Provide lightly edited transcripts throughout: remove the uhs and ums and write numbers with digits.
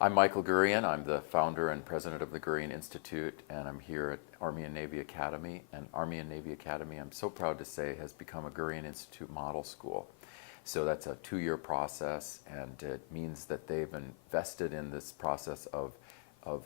I'm Michael Gurian. I'm the founder and president of the Gurian Institute, and I'm here at Army and Navy Academy. And Army and Navy Academy, I'm so proud to say, has become a Gurian Institute model school. So that's a 2-year process, and it means that they've invested in this process of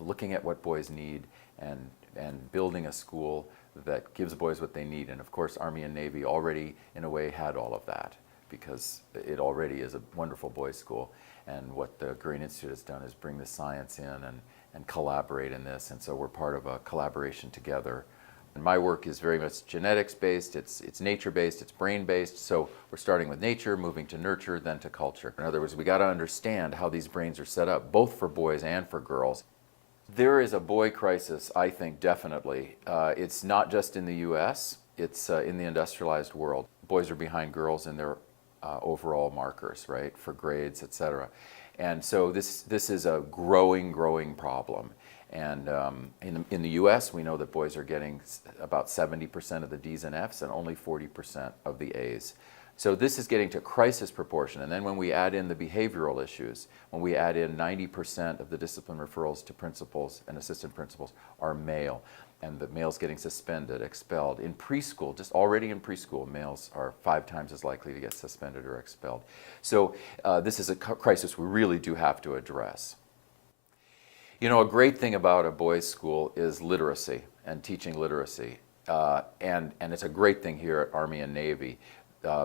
looking at what boys need and building a school that gives boys what they need. And of course, Army and Navy already, in a way, had all of that, because it already is a wonderful boys' school. And what the Gurian Institute has done is bring the science in and collaborate in this. And so we're part of a collaboration together. And my work is very much genetics-based, it's nature-based, it's brain-based. So we're starting with nature, moving to nurture, then to culture. In other words, we got to understand how these brains are set up, both for boys and for girls. There is a boy crisis, I think, definitely. It's not just in the US, it's in the industrialized world. Boys are behind girls in their overall markers, right, for grades, etc. And so this is a growing problem. And in the US, we know that boys are getting about 70% of the D's and F's and only 40% of the A's. So this is getting to crisis proportion. And then when we add in the behavioral issues, when we add in 90% of the discipline referrals to principals and assistant principals are male, and the males getting suspended, expelled. In preschool, just already in preschool, males are 5 times as likely to get suspended or expelled. So this is a crisis we really do have to address. You know, a great thing about a boys' school is literacy and teaching literacy. And it's a great thing here at Army and Navy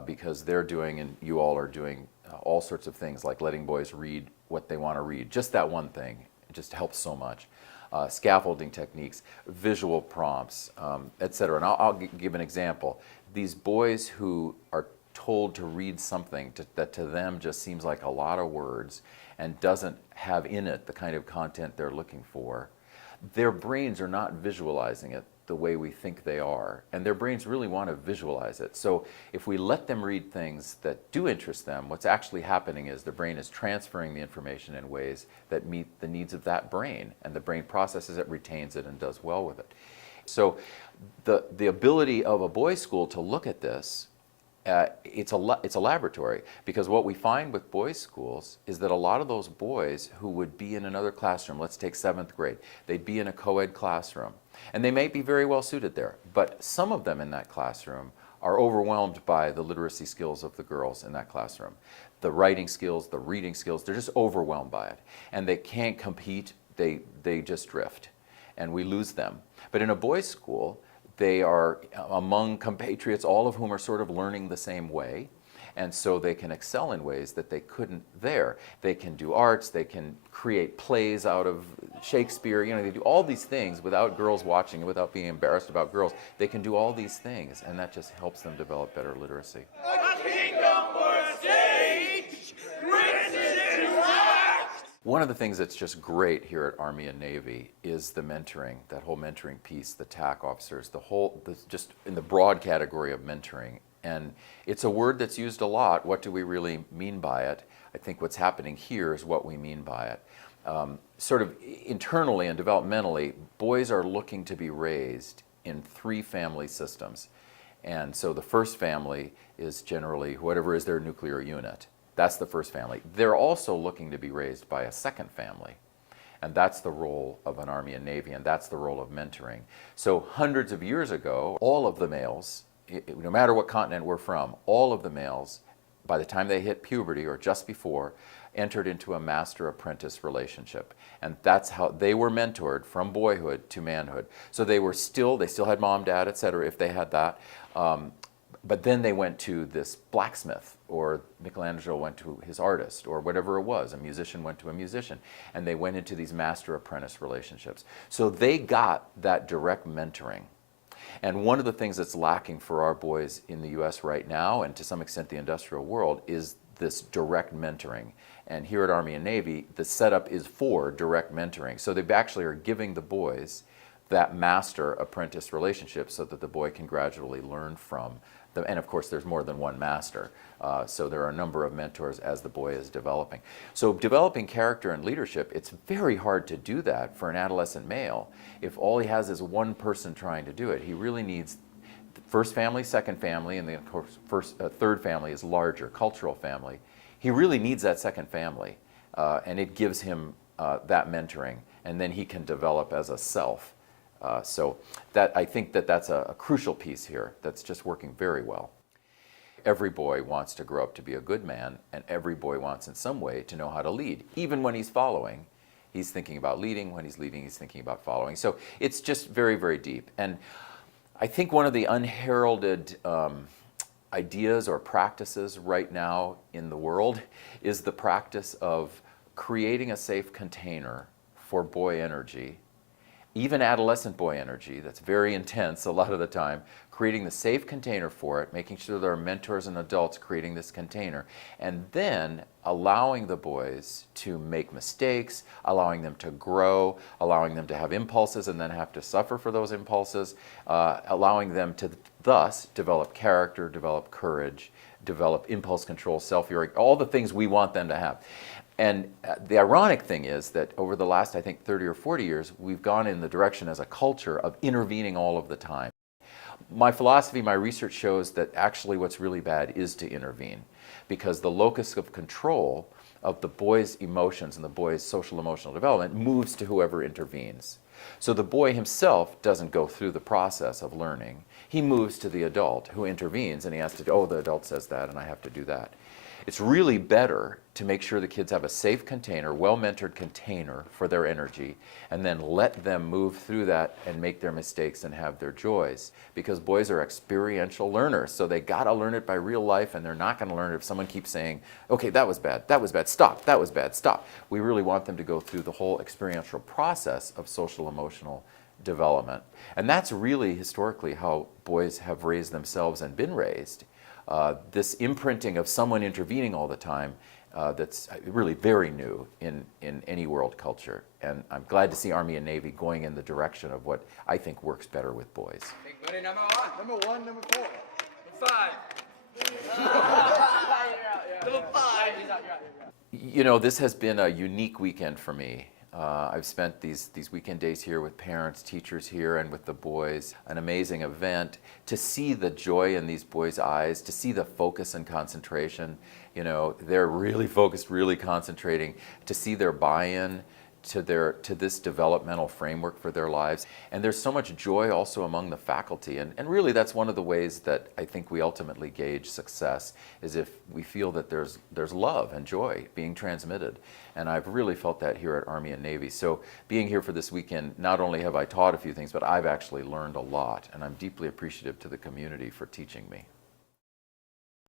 because they're doing, and you all are doing, all sorts of things like letting boys read what they want to read. Just that one thing, it just helps so much. Scaffolding techniques, visual prompts, etc. And I'll give an example. These boys who are told to read something that to them just seems like a lot of words and doesn't have in it the kind of content they're looking for, their brains are not visualizing it the way we think they are, and their brains really want to visualize it. So if we let them read things that do interest them, what's actually happening is the brain is transferring the information in ways that meet the needs of that brain, and the brain processes it, retains it, and does well with it. So the ability of a boys' school to look at this, it's a laboratory, because what we find with boys' schools is that a lot of those boys who would be in another classroom, let's take 7th grade, they'd be in a co-ed classroom, and they may be very well suited there, but some of them in that classroom are overwhelmed by the literacy skills of the girls in that classroom. The writing skills, the reading skills, they're just overwhelmed by it, and they can't compete, they just drift, and we lose them. But in a boys' school, they are among compatriots, all of whom are sort of learning the same way, and so they can excel in ways that they couldn't there. They can do arts, they can create plays out of Shakespeare, you know, they do all these things without girls watching and without being embarrassed about girls. They can do all these things, and that just helps them develop better literacy. A kingdom for a stage, written in wax. One of the things that's just great here at Army and Navy is the mentoring, that whole mentoring piece, the TAC officers, just in the broad category of mentoring. And it's a word that's used a lot. What do we really mean by it? I think what's happening here is what we mean by it. Sort of internally and developmentally, boys are looking to be raised in 3 family systems. And so the first family is generally whatever is their nuclear unit. That's the first family. They're also looking to be raised by a second family. And that's the role of an Army and Navy, and that's the role of mentoring. So hundreds of years ago, all of the males, no matter what continent we're from, all of the males, by the time they hit puberty or just before, entered into a master-apprentice relationship. And that's how they were mentored from boyhood to manhood. So they still had mom, dad, etc., if they had that. But then they went to this blacksmith, or Michelangelo went to his artist, or whatever it was. A musician went to a musician. And they went into these master-apprentice relationships. So they got that direct mentoring. And one of the things that's lacking for our boys in the US right now, and to some extent the industrial world, is this direct mentoring. And here at Army and Navy, the setup is for direct mentoring. So they actually are giving the boys that master-apprentice relationship so that the boy can gradually learn from them. And of course, there's more than one master. So there are a number of mentors as the boy is developing. So developing character and leadership, it's very hard to do that for an adolescent male if all he has is one person trying to do it. He really needs first family, second family, and then of course third family is larger, cultural family. He really needs that second family, and it gives him that mentoring, and then he can develop as a self. So that I think that that's a crucial piece here that's just working very well. Every boy wants to grow up to be a good man, and every boy wants in some way to know how to lead. Even when he's following, he's thinking about leading. When he's leading, he's thinking about following. So it's just very, very deep. And I think one of the unheralded ideas or practices right now in the world is the practice of creating a safe container for boy energy, even adolescent boy energy that's very intense a lot of the time, creating the safe container for it, making sure there are mentors and adults creating this container, and then allowing the boys to make mistakes, allowing them to grow, allowing them to have impulses and then have to suffer for those impulses, allowing them to thus develop character, develop courage, develop impulse control, self-healing, all the things we want them to have. And the ironic thing is that over the last, I think, 30 or 40 years, we've gone in the direction as a culture of intervening all of the time. My philosophy, my research shows that actually what's really bad is to intervene, because the locus of control of the boy's emotions and the boy's social emotional development moves to whoever intervenes. So the boy himself doesn't go through the process of learning. He moves to the adult who intervenes, and he has to, oh, the adult says that and I have to do that. It's really better to make sure the kids have a safe container, well-mentored container for their energy, and then let them move through that and make their mistakes and have their joys. Because boys are experiential learners, so they gotta learn it by real life, and they're not gonna learn it if someone keeps saying, okay, that was bad, stop, that was bad, stop. We really want them to go through the whole experiential process of social emotional development. And that's really historically how boys have raised themselves and been raised. This imprinting of someone intervening all the time, that's really very new in any world culture. And I'm glad to see Army and Navy going in the direction of what I think works better with boys. Big buddy, number one. Number one, number four. Number five. Number five. You know, this has been a unique weekend for me. I've spent these weekend days here with parents, teachers here, and with the boys. An amazing event. To see the joy in these boys' eyes, to see the focus and concentration. You know, they're really focused, really concentrating. To see their buy-in to this developmental framework for their lives. And there's so much joy also among the faculty. And really that's one of the ways that I think we ultimately gauge success, is if we feel that there's love and joy being transmitted. And I've really felt that here at Army and Navy. So being here for this weekend, not only have I taught a few things, but I've actually learned a lot. And I'm deeply appreciative to the community for teaching me.